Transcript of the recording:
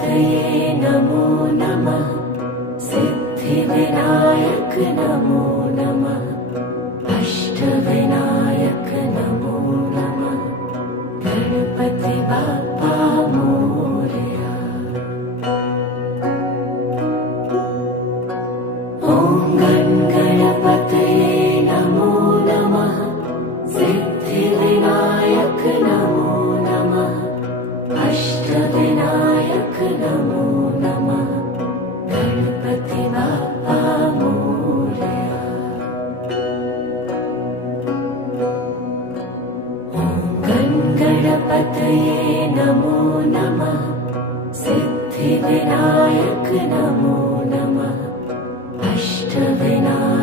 तये नमो नमः। सिद्धिविनायक नमो नमः। अष्टविनायक नमो नमः। गणपति बाप्पा मोरया। ॐ गणपतये नमो नमः। सिद्धिविनायक नमो नमः। अष्टविनायक नमो नमः। गणपति बाप्पा मोरया। ॐ गणपतये नमो नमः। सिद्धिविनायक नमो नमः। अष्टविनायक